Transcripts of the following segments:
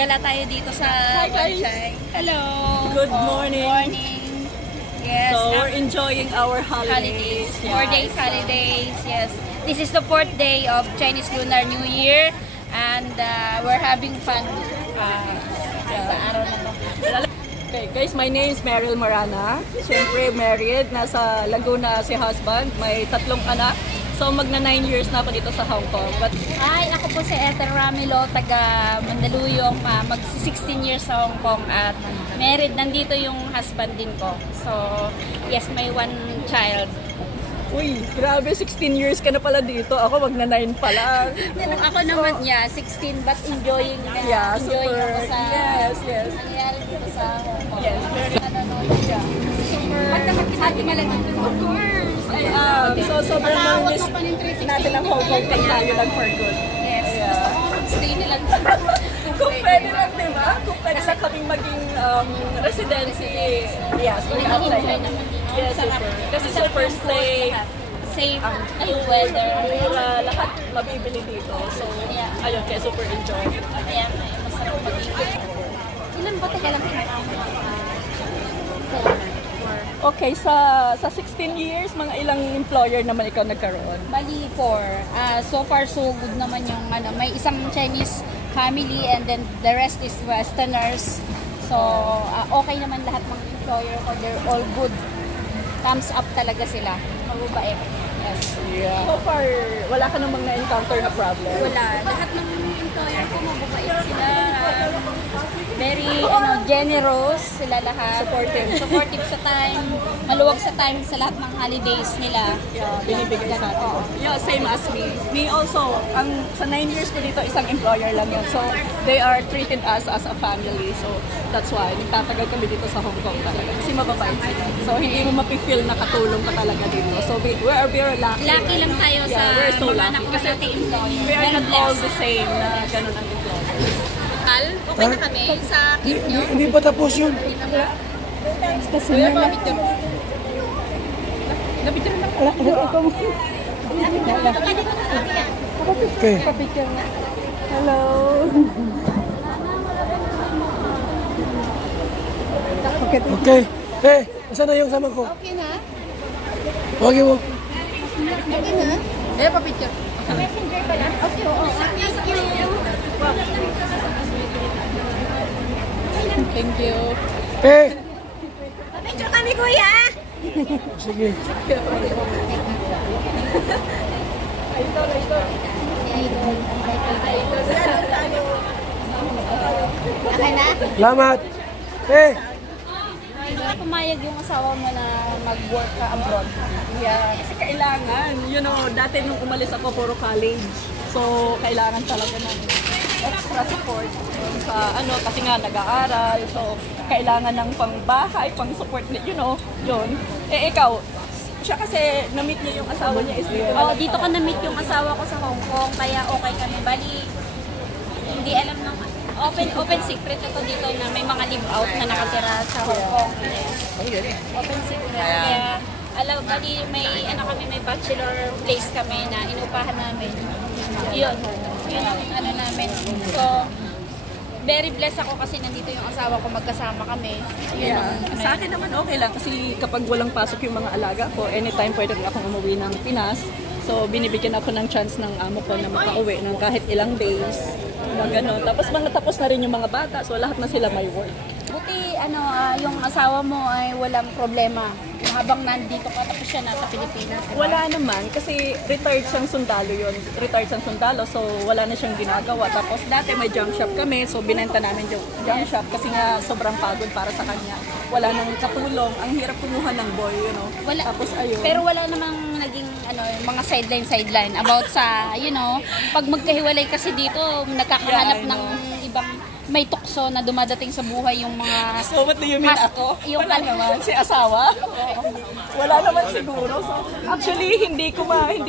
Gala tayo dito sa Banchay. Hello! Good morning! Good morning! Yes. So, we're enjoying our holidays. 4 days holidays, yes. This is the 4th day of Chinese Lunar New Year. And we're having fun sa araw na to. Okay, guys, my name is Meryl Marana. Siyempre, married. Nasa Laguna si husband. May 3 anak. So, magna 9 years na ako dito sa Hong Kong. But, Hi, ako po si Ethel Ramilo, taga Mandaluyong, mag-16 years sa Hong Kong at married. Nandito yung husband din ko. So, yes, may 1 child. uy, grabe, 16 years ka na pala dito. Ako magna 9 pala. Ako naman, 16 but enjoying Yeah, enjoying super. ako sa Yes. nangyayari dito sa Hong Kong. Yes, very Nanonood siya. Super. Happy malagay. Of course. So, sobrang miss natin ang Hong Kong pag tayo lang for good. Yes. Yeah. Stay nila. Kung pwede lang, di ba? Kung pwede lang kaming maging residency. Yes, we apply. Yes, super. Kasi super safe. Safe. Yung weather. Mura, lahat mabibili dito. So, Yeah. ayun, kaya super enjoy. Ayan, masarap mag-ikot. Ilan ba taga lang Okay, sa 16 years, mga ilang employer naman ikaw nagkaroon? Bali 4. So far so good naman yung may isang Chinese family and then the rest is Westerners. So okay naman lahat ng employer ko. They're all good. Thumbs up talaga sila. Mababait. Yes. Yeah. So far, wala ka namang na-encounter na problem? Wala. Lahat ng employer ko mababait sila. Very generous sila lahat. Supportive sa time. Maluwag sa time sa lahat ng holidays nila. Yeah, binibigay sa atin. Yeah, same as me. Me also, sa 9 years ko dito, isang employer lang yun. So, they are treated us as a family. So, that's why, nagtatagal kami dito sa Hong Kong talaga. Kasi mababait sila. So, hindi mo mapifeel na katulong ka talaga dito. So, we are very lucky. Lucky lang tayo sa we're so mga lucky. nakuha nating employer. We are not all the same na ganun ang employer. Okay na kami sa cake nyo. Hindi pa tapos yun. Kasi na napicture. Napicture na. Okay. Hello. Okay. Eh, asan na yung sama ko? Okay na? Huwagin mo. Okay na? Pa-picture. Messenger pala? Okay, oo. Thank you. Eh! Picture kami, kuya! Sige. Okay na? Salamat. Eh! Pumayag yung asawa mo na mag-work ka abroad. Yeah, kasi kailangan. You know, dati nung umalis ako, puro college. So, kailangan talaga ng extra support sa kasi nga nag-aaral. So, kailangan ng pangbahay, pang-support, you know, yun. Eh, ikaw, siya kasi na-meet niya yung asawa niya is dito. Dito ka na-meet yung asawa ko sa Hong Kong, kaya okay kami. Bali, hindi alam ng open secret ito dito na may mga live out na nakatira sa Hong Kong. Open secret. Kaya, bali may bachelor place kami na inupahan namin. Yun ang namin. So, very blessed ako kasi nandito yung asawa ko, magkasama kami. Yeah. Sa akin naman okay lang kasi kapag walang pasok yung mga alaga ko, anytime pwede rin akong umuwi ng Pinas. So, binibigyan ako ng chance ng amo ko na makauwi ng kahit ilang days. Ganun. Tapos tapos na rin yung mga bata, so lahat na sila may work. Buti yung asawa mo ay walang problema habang nandito ka tapos siya nasa Pilipinas. Wala naman kasi retired siyang sundalo yun. Retired siyang sundalo, so wala na siyang ginagawa. Tapos dati may junk shop kami, so binenta namin yung junk shop kasi nga sobrang pagod para sa kanya. Wala nang katulong, ang hirap kumuha ng boy, you know. Tapos ayun. Pero wala namang naging mga sideline about sa pag magkahiwalay kasi dito nagkakahanap ng ibang may tukso na dumadating sa buhay yung mga... So, what do you mean ako? Yung wala naman si asawa? Wala naman siguro. So, actually, hindi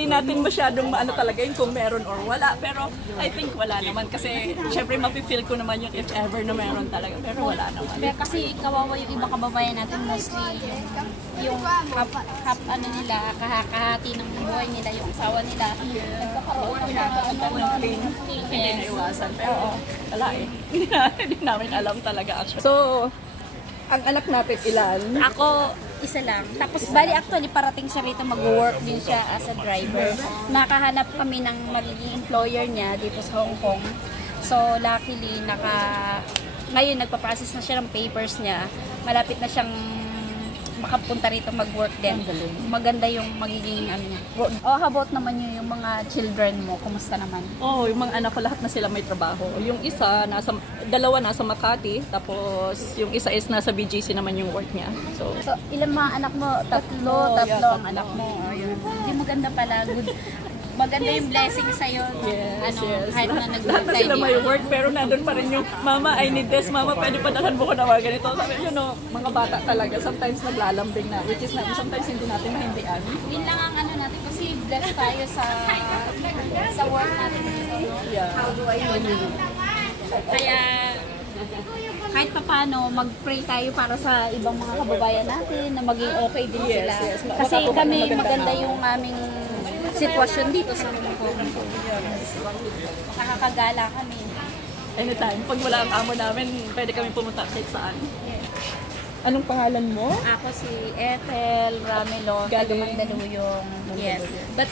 natin masyadong maano talaga yun kung meron or wala. Pero, I think wala naman. Kasi, syempre, mapifeel ko naman yun if ever na meron talaga. Pero wala naman. Kasi kawawa yung ibang kababayan natin mostly yung kahati ng buhay nila, yung asawa nila. Nagkakaroon ng pain. Hindi na iwasan. kadalasan. Pero wala eh. Hindi namin alam talaga actually. So, ang anak natin ilan? Ako, isa lang. Tapos, bali actually, parating siya rito mag-work din siya as a driver. Nakahanap kami ng magiging employer niya dito sa Hong Kong. So, luckily, ngayon, nagpa-process na siya ng papers niya. Malapit na siyang makapunta rito mag-work din. Maganda yung magiging ano niya. How about naman yung mga children mo? Kumusta naman? Oh, yung mga anak ko lahat na sila may trabaho. Yung isa, dalawa nasa Makati, tapos yung isa is nasa BGC naman yung work niya. So Ilan mga anak mo? Tatlo ang anak mo. Ayun. Hindi maganda pala. Maganda yung blessing sa'yo. Yes. Kahit na Lahat nag-work na sila may work, pero nandun pa rin yung, Mama, I need this. Mama, pwede padalhan mo ko na mga ganito. Sabi, mga bata talaga, sometimes naglalambing na, which is sometimes hindi natin mahindian. Yun lang ang ano natin kasi blessed tayo sa work natin. Yeah. Kaya kahit pa paano, mag-pray tayo para sa ibang mga kababayan natin na maging okay din sila. Yes. Kasi kami maganda yung aming sitwasyon dito sa Hong Kong. Nakakagala kami. Anytime. Pag wala ang amo namin, pwede kami pumunta kahit saan. Anong pangalan mo? Ako si Ethel Ramelo, taga Mandaluyong. Yes. But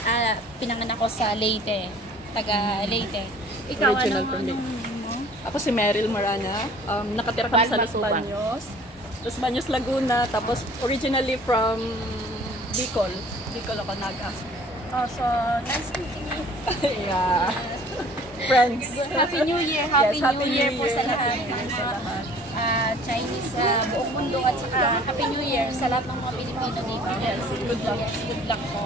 pinanganak ko sa Leyte. Taga Leyte. Ikaw, Original anong from Leyte. mo? Ako si Meryl Marana. Nakatira kami sa Los Baños. Los Baños, Laguna. Tapos originally from Bicol. Bicol ako naga. Oh, so nice meeting you. Yeah. Friends. Happy New Year. Happy Yes, Happy New Year New po sa Year. lahat. Happy New Year sa lahat. Chinese buong mundo at saka Happy New Year sa lahat ng mga Pilipino dito. Yes, good luck. Good luck po.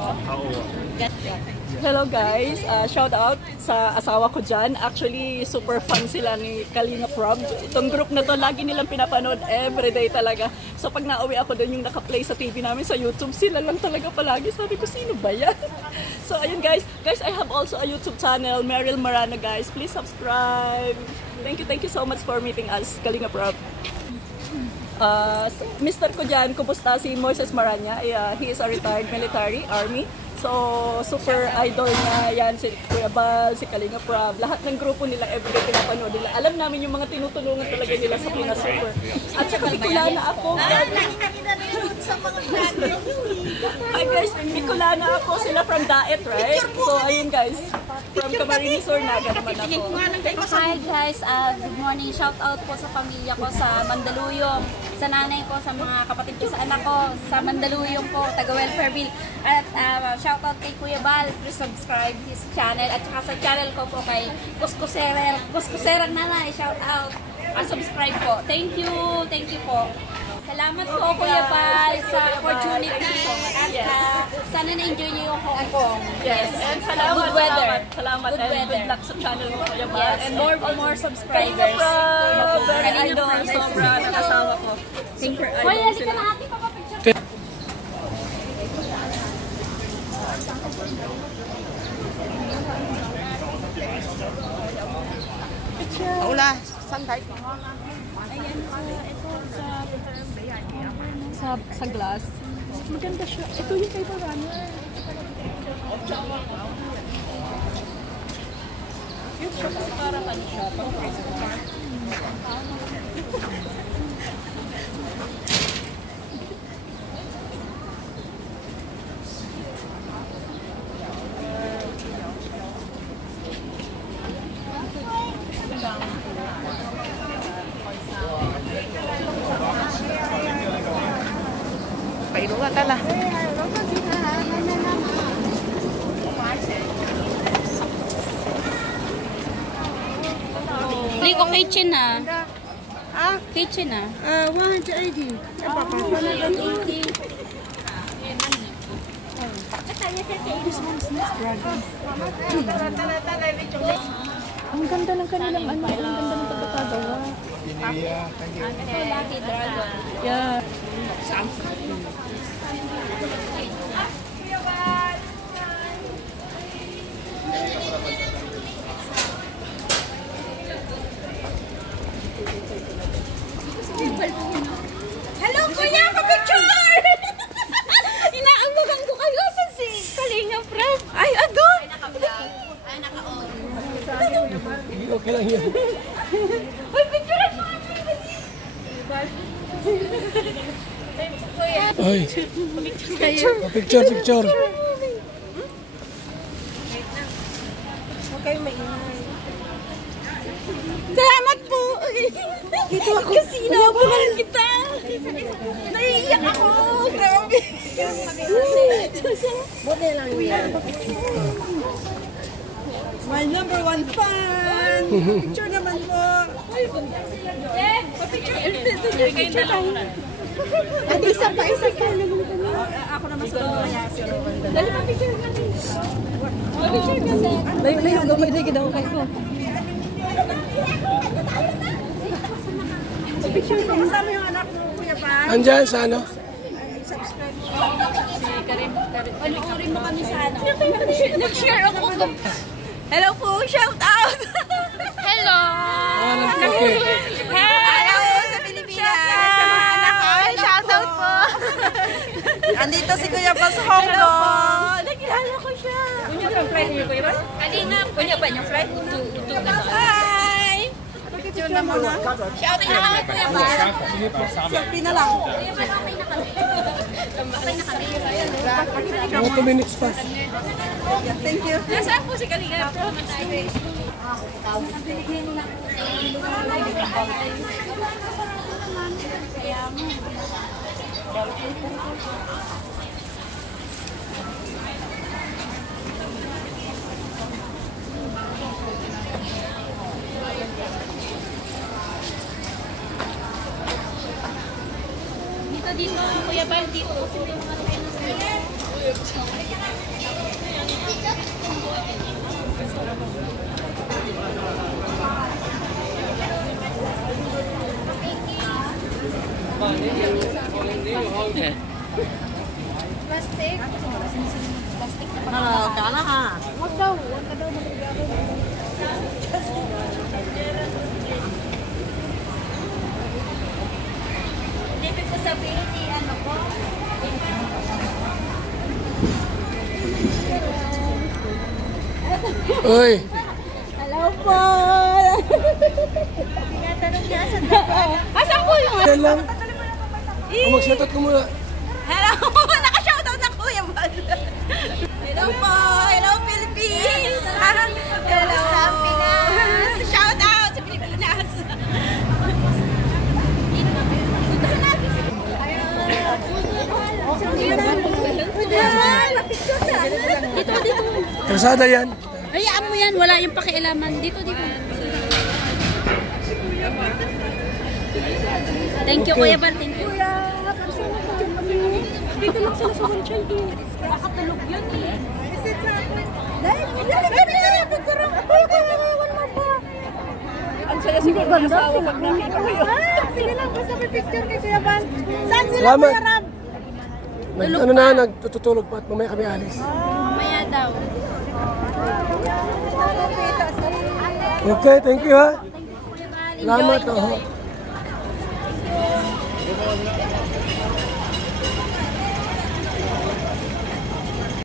God bless. Hello guys, shout out sa asawa ko dyan. Actually, super fan sila ni Kalinga Prab. Itong group na to, lagi nilang pinapanood everyday talaga. So pag nauwi ako doon yung nakaplay sa TV namin sa YouTube, sila lang talaga palagi. Sabi ko, sino ba yan? So ayun guys, I have also a YouTube channel, Meryl Marana guys. Please subscribe. Thank you so much for meeting us, Kalinga Prab. Mr. ko dyan, kumusta si Moises Maranya? He is a retired military, army. So, super idol niya yan, si Kuya Bal, si Kalinga Prab, lahat ng grupo nila, everyday pinapanood nila. Alam namin yung mga tinutulungan talaga nila sa Pinas Super. At saka Bicolana ako. Hi guys, Bicolana ako, sila from Daet, right? So, ayun guys, from Camarines or Naga naman ako. Hi guys, good morning. Shout out po sa pamilya ko sa Mandaluyong, sa nanay ko, sa mga kapatid ko, sa anak ko, sa Mandaluyong po, taga Welfareville. At shout out kay Kuya Bal, please subscribe his channel. At saka sa channel ko po kay Kuskuserang Nanay, shout out. Subscribe po. Thank you po. Salamat po Kuya Bal sa opportunity. At sana na-enjoy niyo yung Hong Kong. Yes, and salamat, Good weather. salamat, Good and weather. good luck sa channel mo, Kuya Bal. Yes, And more subscribers. very Kalinga idol, Prab. sobra, nakasawa ko. Super Hoy, idol halika sila. na ate, papapicture. Ula, saan tayo? Sa glass. Maganda siya. Ito yung kay Barana. Yung siya kasi parang ano siya, pang Christmas. Pailu ka tala. Hindi ko kitchen na. Ah, Kitchen na. 180. Ang ganda ng kanilang ano, ang ganda ng pagkakagawa. Lucky Dragon. Yeah. Hello, Kuya! Ka-picture! Inaambagan ko kayo sa si Kalinga Prab. Ay, adon! Ay, naka-on. Okay lang yun. Uy, picture mo Ay. Picture, picture. Salamat po! Dito ako. Kasi inabuhan kita. Naiiyak ako. Grabe. Buti lang yan. My number one fan! Picture naman po! At isa pa ka. Ako naman sa kanya. Dali pa picture natin. Layo, gawin daw kayo. Picture ko. Kasama yung anak mo, Kuya Pa. Andyan sa ano? Panoorin mo kami sa ano. Nag-share ako. Hello po, shout out! Hello! Okay. Hello sa Pilipinas! Sa mga anak ko, shout out po! Andito si Kuya Pa sa Hong Kong. Nakilala ko siya! Kunya ba ang flight niyo, Kuya Pa? Kanina, Kunya ba yung flight? hi! Picture na muna. Shout out na kami, Kuya Pa! Selfie na lang. Kuya Pa, okay na kami. Okay na kami. Mga 2 minutes pa. Thank you. Nasaan po si Kalinga? Dito, Kuya Bal, dito. Hindi mga tennis. Plastic. Plastic na Kala ha. Huwag daw na Hindi ko sabihin ni ano ko. Uy. Hello po! Tinatanong niya sa asan po yung Yan lang. Mag-shoutout ko muna. Hello! Naka-shoutout na Kuya Bal. Hello po! Hello Philippines! Hello sa Pinas! Shoutout sa Pilipinas! Dito, dito. Kalsada yan. Hayaan mo yan, wala yung pakialaman. Dito, dito. Thank you, Kuya Bal. Thank you. Dito lang sila sa one child. Nakatulog yun eh. Ang saya siguro ng asawa pag nakita ko yun. Sige lang, basta may picture kay Kuya Van. Saan sila Salamat. Kuya Rab? Ano na, nagtutulog pa at mamaya kami alis. Maya daw. Okay, thank you ha. Kuya Bal, Salamat. enjoy. Oh.